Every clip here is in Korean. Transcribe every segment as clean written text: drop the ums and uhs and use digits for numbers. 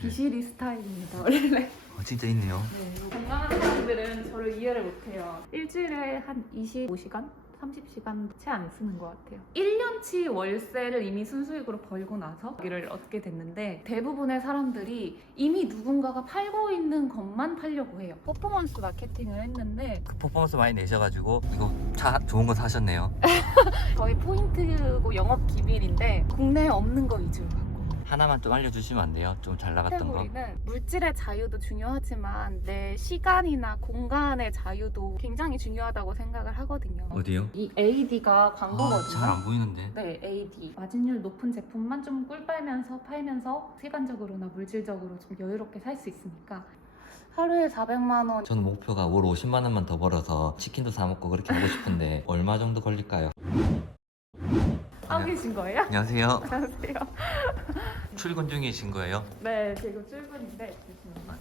비실이 스타일입니다 원래. 진짜 있네요. 네, 건강한 사람들은 저를 이해를 못해요. 일주일에 한 25시간? 30시간 채 안 쓰는 것 같아요. 1년치 월세를 이미 순수익으로 벌고 나서 여기를 얻게 됐는데 대부분의 사람들이 이미 누군가가 팔고 있는 것만 팔려고 해요. 퍼포먼스 마케팅을 했는데 그 퍼포먼스 많이 내셔가지고 이거 차 좋은 거 사셨네요. 저희 포인트고 영업 기밀인데 국내에 없는 거 위주로 갖고. 하나만 좀 알려주시면 안 돼요? 좀 잘 나갔던 거. 카테고리는 물질의 자유도 중요하지만 내 시간이나 공간의 자유도 굉장히 중요하다고 생각을 하거든요. 어디요? 이 AD가 광고거든요. 잘 안 보이는데. 네, AD. 마진율 높은 제품만 좀 꿀 빨면서 팔면서 시간적으로나 물질적으로 좀 여유롭게 살 수 있으니까 하루에 400만 원. 저는 목표가 월 50만 원만 더 벌어서 치킨도 사 먹고 그렇게 하고 싶은데 얼마 정도 걸릴까요? 하고 계신 거예요? 안녕하세요. 안녕하세요. 출근 중이신 거예요? 네, 지금 출근인데 잠시만요.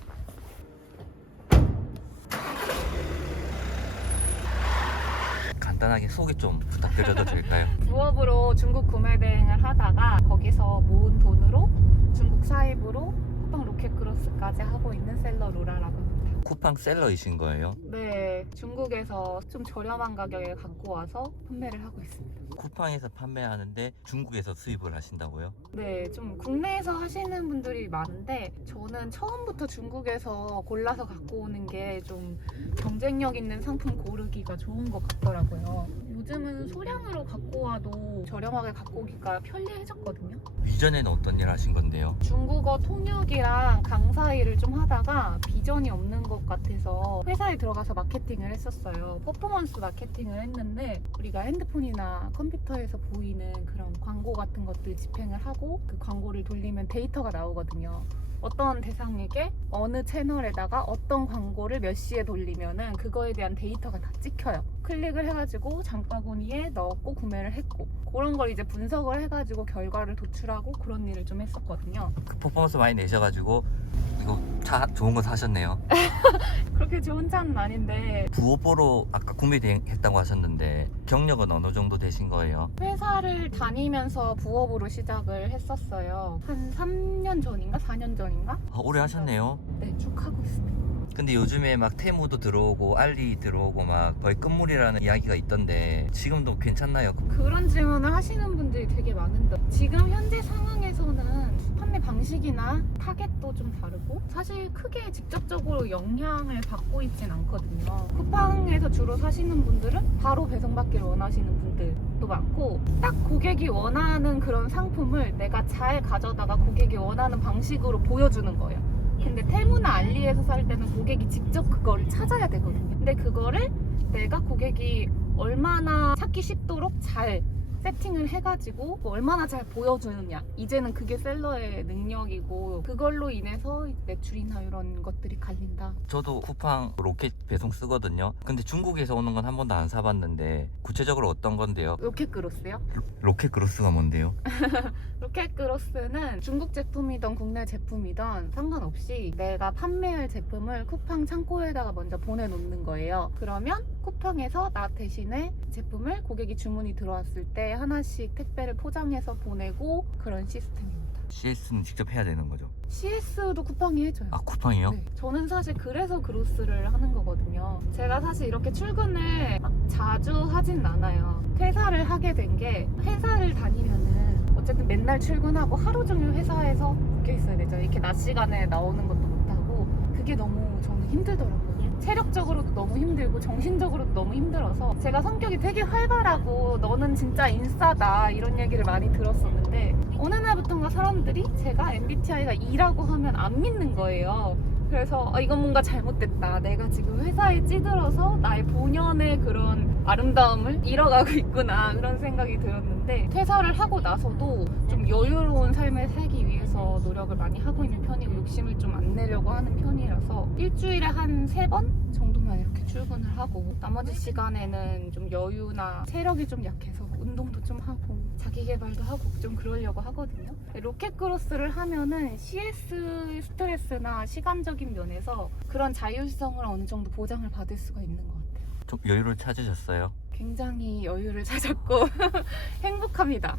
간단하게 소개 좀 부탁드려도 될까요? 부업으로 중국 구매 대행을 하다가 거기서 모은 돈으로 중국 사입으로 쿠팡 로켓크로스까지 하고 있는 셀러 로라라고 합니다. 쿠팡 셀러이신 거예요? 네, 중국에서 좀 저렴한 가격에 갖고 와서 판매를 하고 있습니다. 쿠팡에서 판매하는데 중국에서 수입을 하신다고요? 네, 좀 국내에서 하시는 분들이 많은데 저는 처음부터 중국에서 골라서 갖고 오는 게 좀 경쟁력 있는 상품 고르기가 좋은 것 같더라고요. 요즘은 소량으로 갖고 와도 저렴하게 갖고 오기가 편리해졌거든요. 이전에는 어떤 일 하신 건데요? 중국어 통역이랑 강사 일을 좀 하다가 비전이 없는 것 같아서 회사에 들어가서 마케팅을 했었어요. 퍼포먼스 마케팅을 했는데 우리가 핸드폰이나 컴퓨터에서 보이는 그런 광고 같은 것들 집행을 하고 그 광고를 돌리면 데이터가 나오거든요. 어떤 대상에게 어느 채널에다가 어떤 광고를 몇 시에 돌리면은 그거에 대한 데이터가 다 찍혀요. 클릭을 해가지고 장바구니에 넣었고 구매를 했고 그런 걸 이제 분석을 해가지고 결과를 도출하고 그런 일을 좀 했었거든요. 그 퍼포먼스 많이 내셔가지고 이거 차 좋은 거 사셨네요. 그렇게 좋은 차는 아닌데 부업으로 아까 구매 대행했다고 하셨는데 경력은 어느 정도 되신 거예요? 회사를 다니면서 부업으로 시작을 했었어요. 한 3년 전인가 4년 전인가? 오래 하셨네요. 네, 쭉 하고 있습니다. 근데 요즘에 막 테무도 들어오고 알리 들어오고 막 거의 끝물이라는 이야기가 있던데 지금도 괜찮나요? 그런 질문을 하시는 분들이 되게 많은데 지금 현재 상황에서는 판매 방식이나 타겟도 좀 다르고 사실 크게 직접적으로 영향을 받고 있진 않거든요. 쿠팡에서 주로 사시는 분들은 바로 배송받기를 원하시는 분들도 많고 딱 고객이 원하는 그런 상품을 내가 잘 가져다가 고객이 원하는 방식으로 보여주는 거예요. 근데 테무나 알리에서 살 때는 고객이 직접 그거를 찾아야 되거든요. 근데 그거를 내가 고객이 얼마나 찾기 쉽도록 잘 세팅을 해가지고 얼마나 잘 보여주느냐, 이제는 그게 셀러의 능력이고 그걸로 인해서 매출이나 이런 것들이 갈린다. 저도 쿠팡 로켓 배송 쓰거든요. 근데 중국에서 오는 건 한 번도 안 사봤는데 구체적으로 어떤 건데요? 로켓그로스요? 로켓 그로스가 뭔데요? 로켓그로스는 중국 제품이든 국내 제품이든 상관없이 내가 판매할 제품을 쿠팡 창고에다가 먼저 보내놓는 거예요. 그러면 쿠팡에서 나 대신에 제품을 고객이 주문이 들어왔을 때 하나씩 택배를 포장해서 보내고 그런 시스템입니다. CS는 직접 해야 되는 거죠? CS도 쿠팡이 해줘요. 아 쿠팡이요? 네, 저는 사실 그래서 그로스를 하는 거거든요. 제가 사실 이렇게 출근을 막 자주 하진 않아요. 퇴사를 하게 된 게 회사를 다니면은 어쨌든 맨날 출근하고 하루 종일 회사에서 묶여 있어야 되죠. 이렇게 낮 시간에 나오는 것도 못하고 그게 너무 저는 힘들더라고요. 체력적으로도 너무 힘들고 정신적으로도 너무 힘들어서 제가 성격이 되게 활발하고 너는 진짜 인싸다 이런 얘기를 많이 들었었는데 어느 날부터인가 사람들이 제가 MBTI가 E라고 하면 안 믿는 거예요. 그래서 이건 뭔가 잘못됐다. 내가 지금 회사에 찌들어서 나의 본연의 그런 아름다움을 잃어가고 있구나 그런 생각이 들었는데 퇴사를 하고 나서도 좀 여유로운 삶을 살기 위해서 노력을 많이 하고 있는 편이고 욕심을 좀 안 내려고 하는 편이라서 일주일에 한 3번 정도만 이렇게 출근을 하고 나머지 시간에는 좀 여유나 체력이 좀 약해서 운동도 좀 하고 자기 개발도 하고 좀 그러려고 하거든요. 로켓크로스를 하면은 CS 스트레스나 시간적인 면에서 그런 자율성을 어느 정도 보장을 받을 수가 있는 것 같아요. 좀 여유를 찾으셨어요? 굉장히 여유를 찾았고 행복합니다.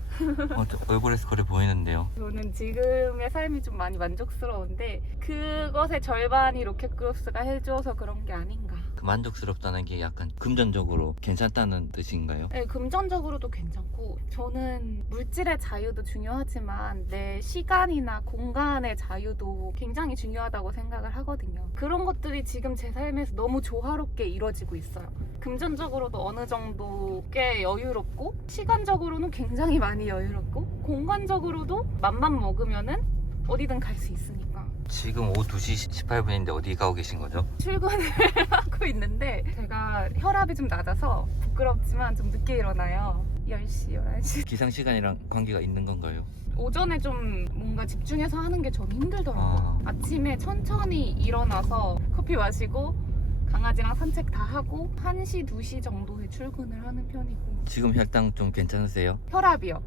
얼굴에서 그래 보이는데요. 저는 지금의 삶이 좀 많이 만족스러운데 그것의 절반이 로켓크로스가 해줘서 그런 게 아닌가. 그 만족스럽다는 게 약간 금전적으로 괜찮다는 뜻인가요? 네, 금전적으로도 괜찮고 저는 물질의 자유도 중요하지만 내 시간이나 공간의 자유도 굉장히 중요하다고 생각을 하거든요. 그런 것들이 지금 제 삶에서 너무 조화롭게 이루어지고 있어요. 금전적으로도 어느 정도 꽤 여유롭고 시간적으로는 굉장히 많이 여유롭고 공간적으로도 맘만 먹으면은 어디든 갈 수 있으니까. 지금 오후 2시 18분인데 어디 가고 계신 거죠? 출근을 하고 있는데 제가 혈압이 좀 낮아서 부끄럽지만 좀 늦게 일어나요. 10시, 11시. 기상 시간이랑 관계가 있는 건가요? 오전에 좀 뭔가 집중해서 하는 게 저는 힘들더라고요. 아침에 천천히 일어나서 커피 마시고 강아지랑 산책 다 하고 1시, 2시 정도에 출근을 하는 편이고. 지금 혈당 좀 괜찮으세요? 혈압이요.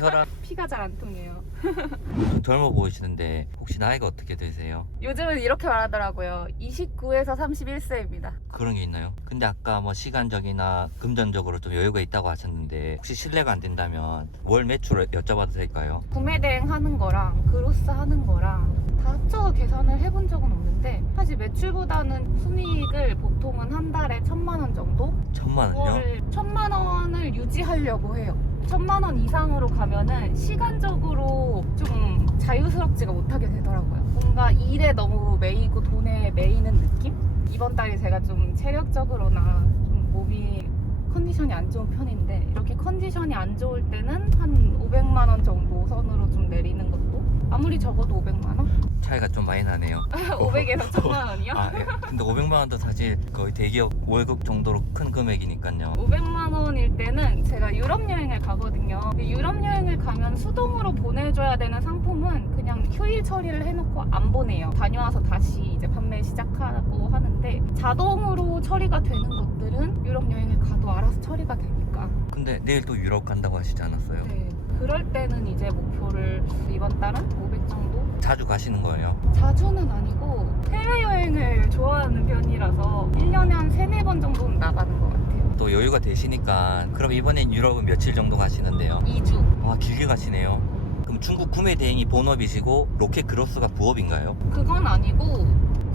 혈압 피가 잘 안 통해요. 좀 젊어 보이시는데 혹시 나이가 어떻게 되세요? 요즘은 이렇게 말하더라고요. 29에서 31세입니다. 그런 게 있나요? 근데 아까 뭐 시간적이나 금전적으로 좀 여유가 있다고 하셨는데 혹시 실례가 안 된다면 월 매출을 여쭤봐도 될까요? 구매 대행 하는 거랑 그로스 하는 거랑 다 합쳐서 계산을 해본 적은 없는데 사실 매출보다는 순이익을 보통은 한 달에 1,000만 원 정도? 1,000만 원요? 1,000만 원을 유지하려고 해요. 1,000만 원 이상으로 가면은 시간적으로 좀 자유스럽지가 못하게 되더라고요. 뭔가 일에 너무 매이고 돈에 매이는 느낌? 이번 달에 제가 좀 체력적으로나 좀 몸이 컨디션이 안 좋은 편인데 이렇게 컨디션이 안 좋을 때는 한 500만 원 정도 선으로 좀 내리는 것도 아무리 적어도 500만 원? 차이가 좀 많이 나네요. 500에서 1,000만 원이요? 예. 근데 500만 원도 사실 거의 대기업 월급 정도로 큰 금액이니까요. 500만 원일 때는 제가 유럽 여행을 가거든요. 근데 유럽 여행을 가면 수동으로 보내줘야 되는 상품은 그냥 휴일 처리를 해놓고 안 보내요. 다녀와서 다시 이제 판매 시작하고 하는데 자동으로 처리가 되는 것들은 유럽 여행을 가도 알아서 처리가 되니까. 근데 내일 또 유럽 간다고 하시지 않았어요? 네. 그럴 때는 이제 목표를 이번 달은 500 정도? 자주 가시는 거예요? 자주는 아니고 해외여행을 좋아하는 편이라서 1년에 한 3-4번 정도는 나가는 것 같아요. 또 여유가 되시니까 그럼 이번엔 유럽은 며칠 정도 가시는데요? 2주. 아, 길게 가시네요. 그럼 중국 구매 대행이 본업이시고 로켓 크로스가 부업인가요? 그건 아니고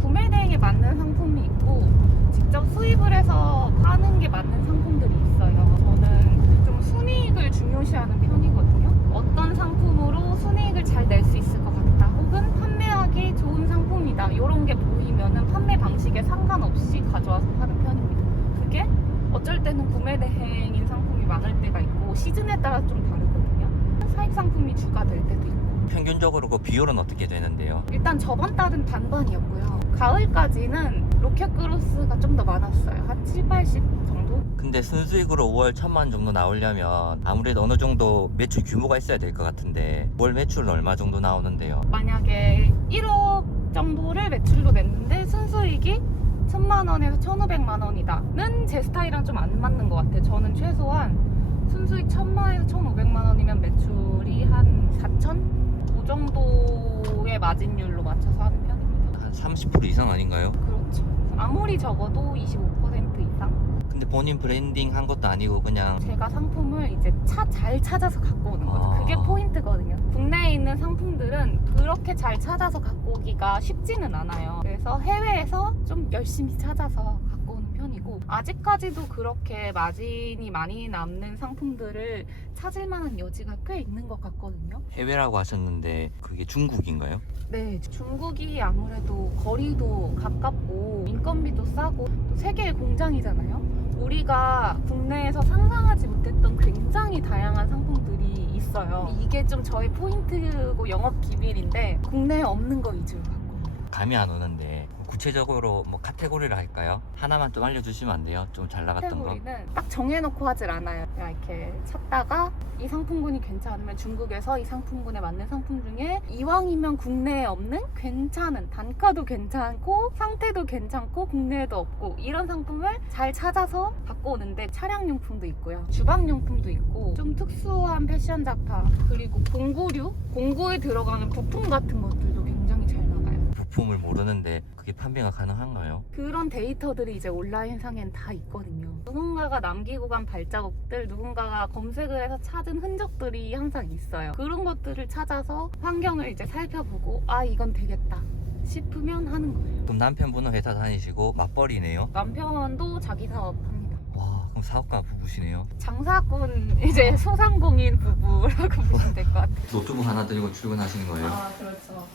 구매 대행에 맞는 상품이 있고 직접 수입을 해서 파는 게 맞는 상품들이 있어요. 저는 좀 순이익을 중요시하는 편이거든요. 어떤 상품으로 순이익을 잘 낼 수 있을 것 같다 혹은 판매하기 좋은 상품이다 이런 게 보이면은 판매 방식에 상관없이 가져와서 파는 편입니다. 그게 어쩔 때는 구매 대행인 상품이 많을 때가 있고 시즌에 따라 좀 다르거든요. 사입 상품이 주가 될 때도 있고. 평균적으로 그 비율은 어떻게 되는데요? 일단 저번 달은 반반이었고요. 가을까지는 로켓크로스가 좀 더 많았어요. 한 7-80 정도? 근데 순수익으로 5월 1,000만 정도 나오려면 아무래도 어느 정도 매출 규모가 있어야 될 것 같은데 월 매출은 얼마 정도 나오는데요? 만약에 1억 정도를 매출로 냈는데 순수익이 1,000만 원에서 1,500만 원이다는 제 스타일이랑 좀 안 맞는 것 같아요. 저는 최소한 순수익 1,000만에서 1,500만 원이면 매출이 한 4,000? 그 정도의 마진율로 맞춰서 하는 편입니다. 한 30% 이상 아닌가요? 그렇죠. 아무리 적어도 25% 이상? 근데 본인 브랜딩 한 것도 아니고 그냥 제가 상품을 이제 잘 찾아서 갖고 오는 거죠. 그게 포인트거든요. 국내에 있는 상품들은 그렇게 잘 찾아서 갖고 오기가 쉽지는 않아요. 그래서 해외에서 좀 열심히 찾아서 갖고 오는 편이고 아직까지도 그렇게 마진이 많이 남는 상품들을 찾을 만한 여지가 꽤 있는 것 같거든요. 해외라고 하셨는데 그게 중국인가요? 네, 중국이 아무래도 거리도 가깝고 인건비도 싸고 또 세계의 공장이잖아요. 우리가 국내에서 상상하지 못했던 굉장히 다양한 상품들이 있어요. 이게 좀 저희 포인트고 영업 기밀인데 국내에 없는 거 위주로 갖고. 감이 안 오는데 구체적으로 뭐 카테고리를 할까요? 하나만 좀 알려주시면 안 돼요? 좀 잘 나갔던 거. 카테고리는 딱 정해놓고 하질 않아요. 그냥 이렇게 찾다가 이 상품군이 괜찮으면 중국에서 이 상품군에 맞는 상품 중에 이왕이면 국내에 없는 괜찮은 단가도 괜찮고 상태도 괜찮고 국내에도 없고 이런 상품을 잘 찾아서 갖고 오는데 차량용품도 있고요. 주방용품도 있고 좀 특수한 패션 잡화 그리고 공구류? 공구에 들어가는 부품 같은 것들도 굉장히 잘 나가요. 제품을 모르는데 그게 판매가 가능한가요? 그런 데이터들이 이제 온라인상엔 다 있거든요. 누군가가 남기고 간 발자국들, 누군가가 검색을 해서 찾은 흔적들이 항상 있어요. 그런 것들을 찾아서 환경을 이제 살펴보고 아 이건 되겠다 싶으면 하는 거예요. 그럼 남편분은 회사 다니시고 맞벌이네요? 남편도 자기 사업합니다. 와, 그럼 사업가 부부시네요. 장사꾼 이제 소상공인 부부라고 보시면 될 것 같아요. 노트북 하나 들고 출근하시는 거예요? 아 그렇죠.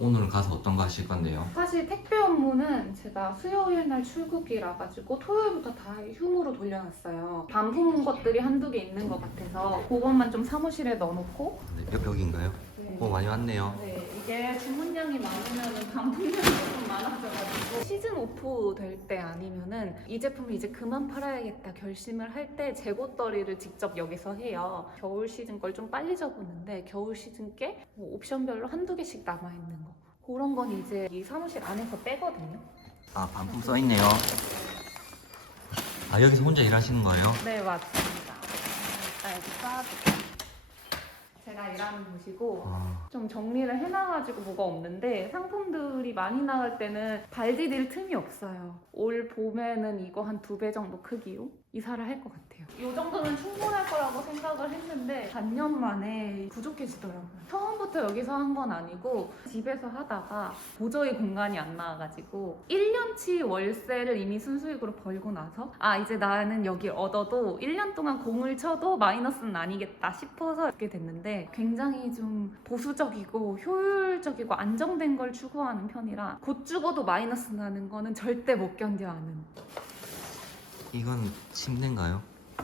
오늘은 가서 어떤 거 하실 건데요? 사실 택배 업무는 제가 수요일 날 출국이라 가지고 토요일부터 다 휴무로 돌려놨어요. 반품 것들이 한두 개 있는 것 같아서 그것만 좀 사무실에 넣어놓고 네, 여기인가요? 네. 많이 왔네요. 네, 이게 주문량이 많으면 반품량이 좀 많아져가지고 시즌 오프 될 때 아니면은 이 제품을 이제 그만 팔아야겠다 결심을 할 때 재고떨이를 직접 여기서 해요. 겨울 시즌 걸 좀 빨리 접었는데 겨울 시즌 게 뭐 옵션별로 한두 개씩 남아있는 거 그런 건 이제 이 사무실 안에서 빼거든요. 아, 반품 써있네요. 아, 여기서 혼자 일하시는 거예요? 네 맞습니다. 일단 여기 쌓아줄게요. 제가 일하는 곳이고 아, 좀 정리를 해놔가지고 뭐가 없는데 상품들이 많이 나갈 때는 발 디딜 틈이 없어요. 올 봄에는 이거 한 2배 정도 크기로 이사를 할 것 같아요. 이 정도면 충분할 거라고 생각을 했는데 반년 만에 부족해지더라고요. 처음부터 여기서 한 건 아니고 집에서 하다가 도저히 공간이 안 나와가지고 1년치 월세를 이미 순수익으로 벌고 나서 아 이제 나는 여기 얻어도 1년 동안 공을 쳐도 마이너스는 아니겠다 싶어서 이렇게 됐는데 굉장히 좀 보수적이고 효율적이고 안정된 걸 추구하는 편이라 곧 죽어도 마이너스 나는 거는 절대 못 견뎌하는. 이건 침대인가요?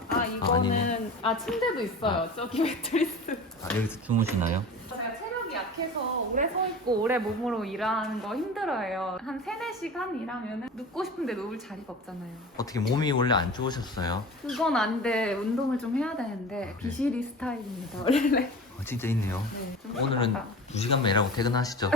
아 이거는 침대도 있어요. 저기 매트리스. 아, 여기서 주무시나요? 제가 체력이 약해서 오래 서 있고 오래 몸으로 일하는 거 힘들어요. 한 3-4시간 일하면 눕고 싶은데 누울 자리가 없잖아요. 어떻게 몸이 원래 안 좋으셨어요? 그건 안 돼. 운동을 좀 해야 되는데 비실이 스타일입니다 원래. 진짜 있네요. 네, 좀 오늘은 그렇다. 2시간만 일하고 퇴근하시죠?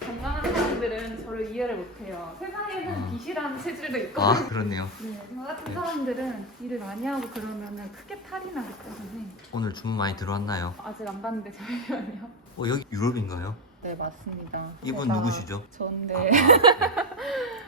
건강한 사람들은 저를 이해를 못해요. 세상에는 아. 비실한 체질도 있고 아, 그렇네요. 네, 저 같은 네. 사람들은 일을 많이 하고 그러면 크게 탈이 나기 때문에 오늘 주문 많이 들어왔나요? 아직 안 봤는데 잠시만요. 여기 유럽인가요? 네 맞습니다. 이분 제가 누구시죠? 전데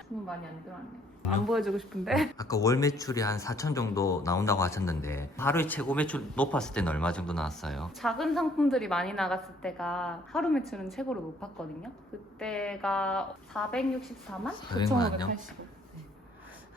주문 많이 안 들어왔네요. 안 보여주고 싶은데 아까 월 매출이 한 4천 정도 나온다고 하셨는데 하루에 최고 매출 높았을 때는 얼마 정도 나왔어요? 작은 상품들이 많이 나갔을 때가 하루 매출은 최고로 높았거든요. 그때가 464만 400만 요? 9,585.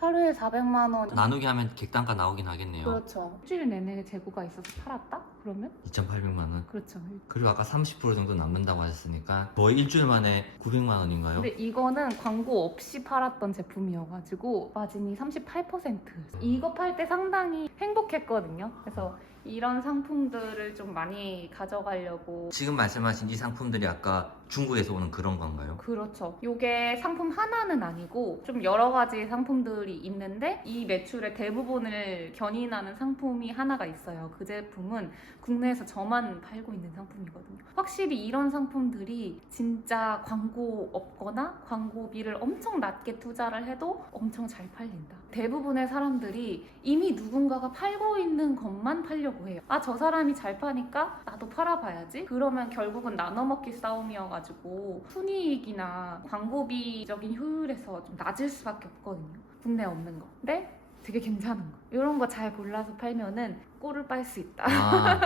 하루에 400만 원. 나누기 하면 객단가 나오긴 하겠네요. 그렇죠. 일주일 내내 재고가 있어서 팔았다? 그러면? 2,800만 원. 그렇죠. 그리고 아까 30% 정도 남는다고 하셨으니까 거의 일주일 만에 900만 원인가요? 근데 이거는 광고 없이 팔았던 제품이어가지고 마진이 38%. 이거 팔 때 상당히 행복했거든요. 그래서 이런 상품들을 좀 많이 가져가려고. 지금 말씀하신 이 상품들이 아까 중국에서 오는 그런 건가요? 그렇죠. 이게 상품 하나는 아니고 좀 여러 가지 상품들이 있는데 이 매출의 대부분을 견인하는 상품이 하나가 있어요. 그 제품은 국내에서 저만 팔고 있는 상품이거든요. 확실히 이런 상품들이 진짜 광고 없거나 광고비를 엄청 낮게 투자를 해도 엄청 잘 팔린다. 대부분의 사람들이 이미 누군가가 팔고 있는 것만 팔려고 해요. 아, 저 사람이 잘 파니까 나도 팔아봐야지. 그러면 결국은 나눠먹기 싸움이어가지고 순이익이나 광고비적인 효율에서 좀 낮을 수밖에 없거든요. 국내에 없는 거. 근데 되게 괜찮은 거. 이런 거 잘 골라서 팔면은 꼴을 빨 수 있다. 아,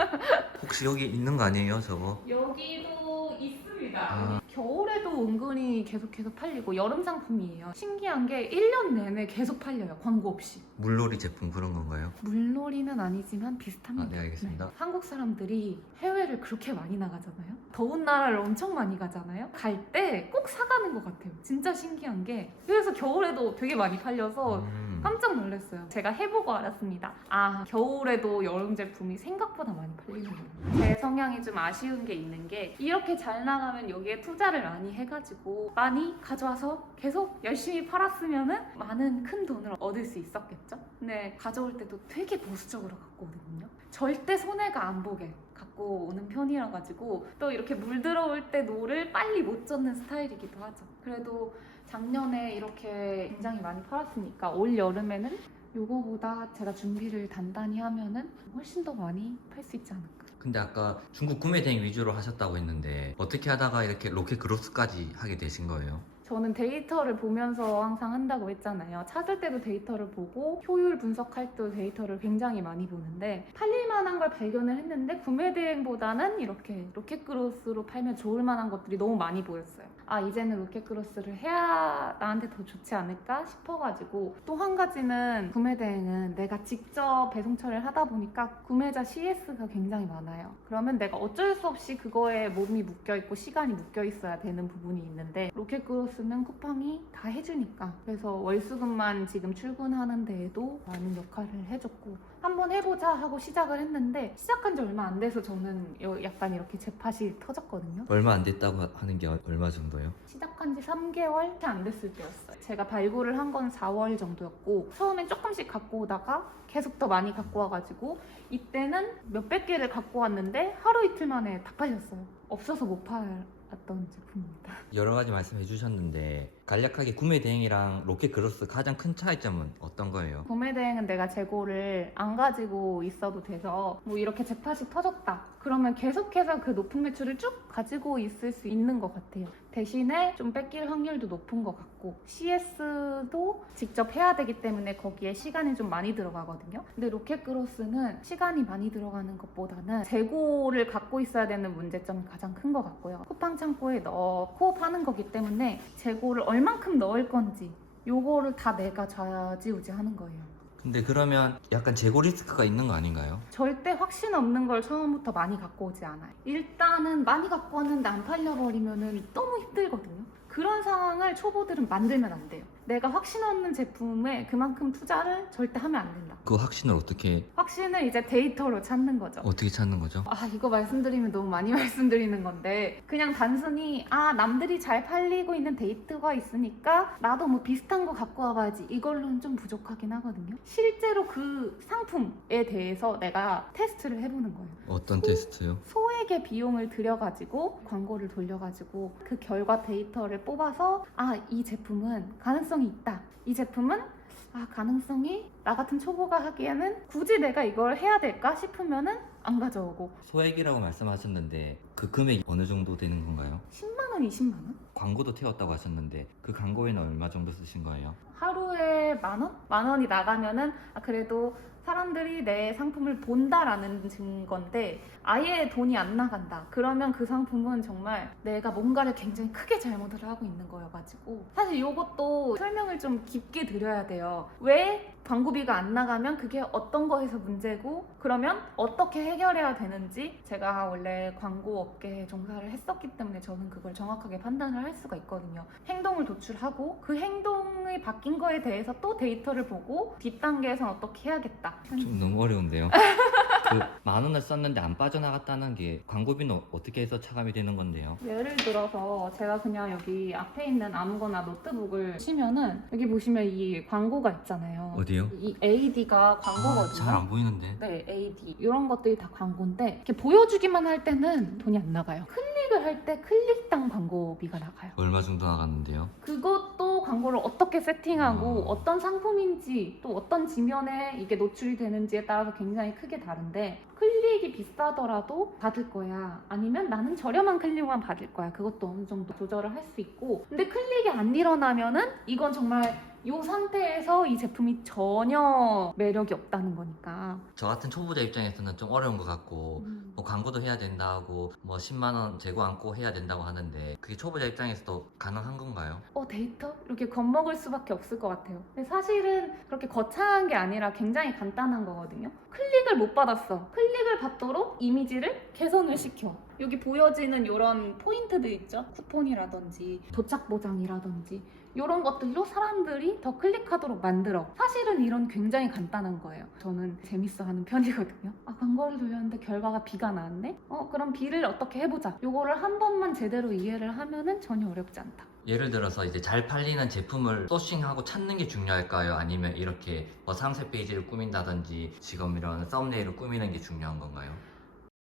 혹시 여기 있는 거 아니에요, 저거? 여기도 있습니다. 아. 겨울에도 은근히 계속 팔리고 여름 상품이에요. 신기한 게 1년 내내 계속 팔려요. 광고 없이. 물놀이 제품 그런 건가요? 물놀이는 아니지만 비슷합니다. 아, 네, 알겠습니다. 한국 사람들이 해외를 그렇게 많이 나가잖아요. 더운 나라를 엄청 많이 가잖아요. 갈 때 꼭 사가는 것 같아요. 진짜 신기한 게. 그래서 겨울에도 되게 많이 팔려서 깜짝 놀랐어요. 제가 해보고 알았습니다. 아, 겨울에도 여름 제품이 생각보다 많이 팔리는구나. 제 성향이 좀 아쉬운 게 있는 게 이렇게 잘 나가면 여기에 투자를 많이 해가지고 많이 가져와서 계속 열심히 팔았으면은 많은 큰 돈을 얻을 수 있었겠죠? 근데 가져올 때도 되게 보수적으로 갖고 오거든요. 절대 손해가 안 보게 갖고 오는 편이라 가지고 또 이렇게 물 들어올 때 노를 빨리 못 젓는 스타일이기도 하죠. 그래도 작년에 이렇게 굉장히 많이 팔았으니까 올 여름에는 요거보다 제가 준비를 단단히 하면은 훨씬 더 많이 팔 수 있지 않을까. 근데 아까 중국 구매 대행 위주로 하셨다고 했는데 어떻게 하다가 이렇게 로켓 그로스까지 하게 되신 거예요? 저는 데이터를 보면서 항상 한다고 했잖아요. 찾을 때도 데이터를 보고 효율 분석할 때도 데이터를 굉장히 많이 보는데 팔릴 만한 걸 발견을 했는데 구매 대행보다는 이렇게 로켓 크로스로 팔면 좋을 만한 것들이 너무 많이 보였어요. 아, 이제는 로켓 크로스를 해야 나한테 더 좋지 않을까 싶어가지고, 또 한 가지는 구매 대행은 내가 직접 배송 처리를 하다 보니까 구매자 CS가 굉장히 많아요. 그러면 내가 어쩔 수 없이 그거에 몸이 묶여있고 시간이 묶여있어야 되는 부분이 있는데, 로켓 크로스는 쿠팡이 다 해주니까, 그래서 월수금만 지금 출근하는 데에도 많은 역할을 해줬고, 한번 해보자 하고 시작을 했는데 시작한 지 얼마 안 돼서 저는 약간 이렇게 제 팟이 터졌거든요. 얼마 안 됐다고 하는 게 얼마 정도요? 시작한 지 3개월 채 안 됐을 때였어요. 제가 발굴을 한 건 4월 정도였고, 처음엔 조금씩 갖고 오다가 계속 더 많이 갖고 와가지고 이때는 몇백 개를 갖고 왔는데 하루 이틀 만에 다 팔렸어요. 없어서 못 팔았던 제품입니다. 여러 가지 말씀해 주셨는데 간략하게 구매 대행이랑 로켓 그로스 가장 큰 차이점은 어떤 거예요? 구매 대행은 내가 재고를 안 가지고 있어도 돼서 뭐 이렇게 제 팟이 터졌다 그러면 계속해서 그 높은 매출을 쭉 가지고 있을 수 있는 것 같아요. 대신에 좀 뺏길 확률도 높은 것 같고, CS도 직접 해야 되기 때문에 거기에 시간이 좀 많이 들어가거든요. 근데 로켓 크로스는 시간이 많이 들어가는 것보다는 재고를 갖고 있어야 되는 문제점이 가장 큰 것 같고요. 쿠팡 창고에 넣고 파는 거기 때문에 재고를 얼만큼 넣을 건지 요거를 다 내가 좌지우지 하는 거예요. 근데 그러면 약간 재고 리스크가 있는 거 아닌가요? 절대 확신 없는 걸 처음부터 많이 갖고 오지 않아요. 일단은 많이 갖고 왔는데 안 팔려버리면 너무 힘들거든요. 그런 상황을 초보들은 만들면 안 돼요. 내가 확신 없는 제품에 그만큼 투자를 절대 하면 안 된다. 그 확신을 어떻게 확신을 이제 데이터로 찾는 거죠. 어떻게 찾는 거죠? 아, 이거 말씀드리면 너무 많이 말씀드리는 건데, 그냥 단순히 남들이 잘 팔리고 있는 데이터가 있으니까 나도 뭐 비슷한 거 갖고 와봐야지, 이걸로는 좀 부족하긴 하거든요. 실제로 그 상품에 대해서 내가 테스트를 해보는 거예요. 어떤 테스트요? 소액의 비용을 들여가지고 광고를 돌려가지고 그 결과 데이터를 뽑아서, 이 제품은 가능성이 있다, 이 제품은 가능성이 나 같은 초보가 하기에는 굳이 내가 이걸 해야 될까 싶으면은 안 가져오고. 소액이라고 말씀하셨는데 그 금액이 어느 정도 되는 건가요? 10만 원, 20만 원? 광고도 태웠다고 하셨는데 그 광고에는 얼마 정도 쓰신 거예요? 하루에 만 원? 만 원이 나가면은 그래도 사람들이 내 상품을 본다라는 증거인데, 아예 돈이 안 나간다 그러면 그 상품은 정말 내가 뭔가를 굉장히 크게 잘못을 하고 있는 거여가지고, 사실 이것도 설명을 좀 깊게 드려야 돼요. 왜 광고비가 안 나가면 그게 어떤 거에서 문제고, 그러면 어떻게 해결해야 되는지, 제가 원래 광고 업계에 종사를 했었기 때문에 저는 그걸 정확하게 판단을 할 수가 있거든요. 행동을 도출하고 그 행동이 바뀐 거에 대해서 또 데이터를 보고 뒷단계에서는 어떻게 해야겠다. 좀 너무 어려운데요. 그 10,000원을 썼는데 안 빠져나갔다는 게 광고비는 어떻게 해서 차감이 되는 건데요? 예를 들어서 제가 그냥 여기 앞에 있는 아무거나 노트북을 치면은 여기 보시면 이 광고가 있잖아요. 어디요? 이 AD가 광고거든요. 잘 안 보이는데. 네, AD 이런 것들이 다 광고인데, 이렇게 보여주기만 할 때는 돈이 안 나가요. 클릭을 할 때 클릭당 광고비가 나가요. 얼마 정도 나갔는데요? 그것도 광고를 어떻게 세팅하고 어떤 상품인지 또 어떤 지면에 이게 노출이 되는지에 따라서 굉장히 크게 다른데, 클릭이 비싸더라도 받을 거야, 아니면 나는 저렴한 클릭만 받을 거야, 그것도 어느 정도 조절을 할 수 있고. 근데 클릭이 안 일어나면은 이건 정말 이 상태에서 이 제품이 전혀 매력이 없다는 거니까. 저 같은 초보자 입장에서는 좀 어려운 것 같고 뭐 광고도 해야 된다고 뭐 10만 원 재고 안고 해야 된다고 하는데 그게 초보자 입장에서도 가능한 건가요? 데이터? 이렇게 겁먹을 수밖에 없을 것 같아요. 근데 사실은 그렇게 거창한 게 아니라 굉장히 간단한 거거든요. 클릭을 못 받았어. 클릭을 받도록 이미지를 개선을 시켜. 여기 보여지는 이런 포인트들 있죠? 쿠폰이라든지 도착 보장이라든지 이런 것들로 사람들이 더 클릭하도록 만들어. 사실은 이런 굉장히 간단한 거예요. 저는 재밌어하는 편이거든요. 광고를 돌렸는데 결과가 B가 나왔네? 그럼 B를 어떻게 해보자. 요거를 한 번만 제대로 이해를 하면은 전혀 어렵지 않다. 예를 들어서 이제 잘 팔리는 제품을 소싱하고 찾는 게 중요할까요? 아니면 이렇게 뭐 상세 페이지를 꾸민다든지 지금 이런 썸네일을 꾸미는 게 중요한 건가요?